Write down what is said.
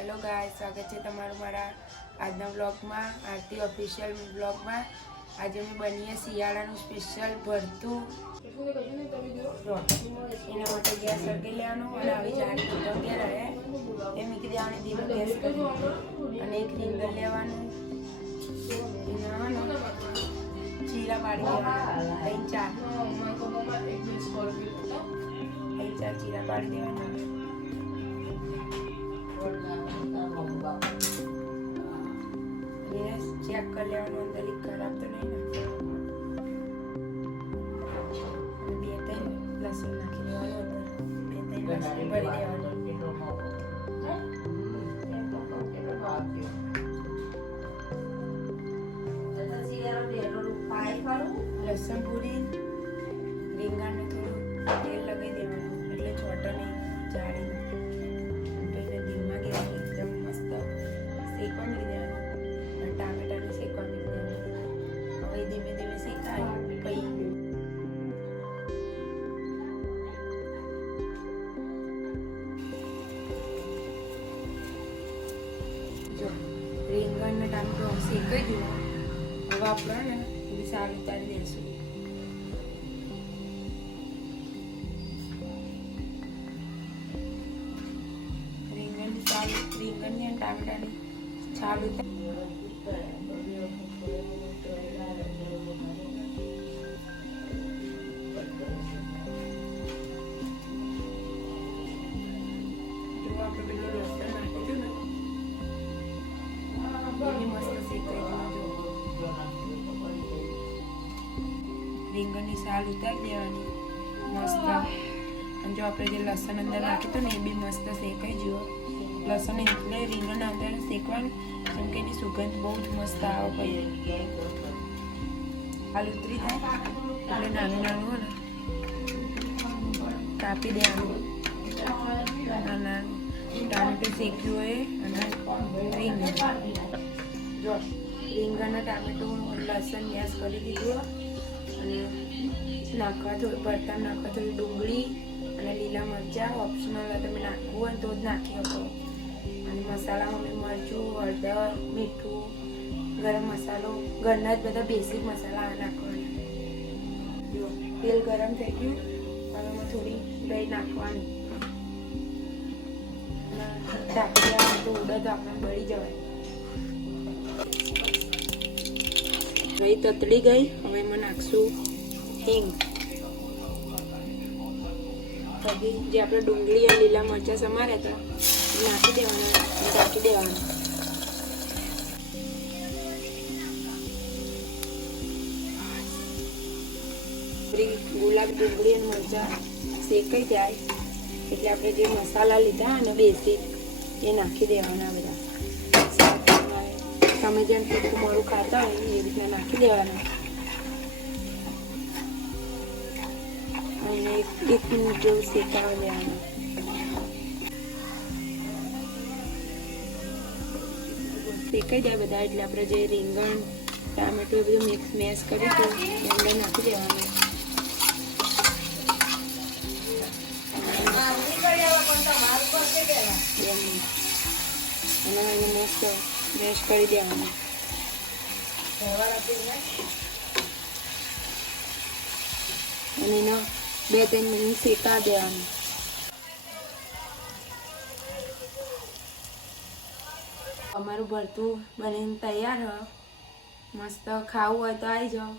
Hello guys, स्वागत है तमारू मारा आजना ब्लॉग में आरती ऑफिशियल ब्लॉग में। आज अमे बनीए शियाळानुं स्पेशल भरतुं एना माटे गैस सळगी लेवानो अने आवी जाडी वगैरे है ए मूकी देवानी धीमो गैस करी अने एक रिंगण लेवानुं एना चीरा पाडी देवाना तीन चार चीरा पाडी देवाना चेक कर लेवानुं अंदर खराब तो नहीं ना बे तीन लसूण नाखी देवानुं अंदर बे तीन लसूण भरी देवानुं लसूण पूरी રીંગણ ને થોડું તેલ લગાવી દેવાનું એટલે છોટો નહીં જાડી એટલે ધીમા ગેસ એકદમ મસ્ત શેકવા મૂકી દેવાનું અને ટામેટાને શેકવા મૂકી દેવાનું હવે ધીમે ધીમે શેકાય પછી જો રીંગણ ને ટામેટું શેકાઈ ગયું હવે આપણે ને એ સારું ઉતારી દઈશું રીંગણ ને ટામેટાની છાલ રીંગણની છાલ ઉતારી દેવાની મસ્ત અને જો આપણે જે લસણ અંદર નાખ્યું હતું ને એ બી મસ્ત શેકાઈ ગયું લસણ એટલે રીંગણ અંદર શેકવાનું જેમ કે એની સુગંધ બહુ જ મસ્ત આવે પછી હાલ ઉતરી જાય એટલે નાનું નાનું હોય ને કાપી દેવાનું નાનું ટામેટું શેક્યું હોય અને રીંગણ જો રીંગણના ટામેટું લસણ ગેસ કરી દીધું અને નાખવા થોડું ભરતા નાખવા થોડી ડુંગળી અને લીલા મરચાં ઓપ્શનલ તમે નાખવું હોય તો જ નાખી શકો અને મસાલામાં મેં મરચું હળદર મીઠું ગરમ મસાલો ઘરના જ બધા બેસિક મસાલા નાખવાના જો તેલ ગરમ થઈ ગયું હવે એમાં થોડી દહીં નાખવાની ઢાંકી દેવાનું તો ઉડે તો આપણે બળી જવાય દહીં તતડી ગઈ હવે એમાં નાખશું હિંગ જે આપણે ડુંગળી અને લીલા મરચાં સમાર્યા હતા નાખી દેવાના અને ઢાંકી દેવાના ગુલાબ ડુંગળી અને મરચાં શેકાઈ જાય એટલે આપણે જે મસાલા લીધા અને બેસિક એ નાખી દેવાના બધા તમે જેમ તીખું મોડું ખાતા હોય એ રીતના નાખી દેવાના અને એક મિનિટ જેવું શેકાવા દેવાનું શેકાઈ જાય બધા એટલે આપણે જે રીંગણ ટામેટું એ બધું મિક્સ મેશ કર્યું હતું અંદર નાખી દેવાનું અને મસ્ત મેશ કરી દેવાનું અને એના 2-3 મિનિટ શેકા દેવાનું અમારું ભરતું બનીને તૈયાર હોય મસ્ત ખાવું હોય તો આવી જાઓ।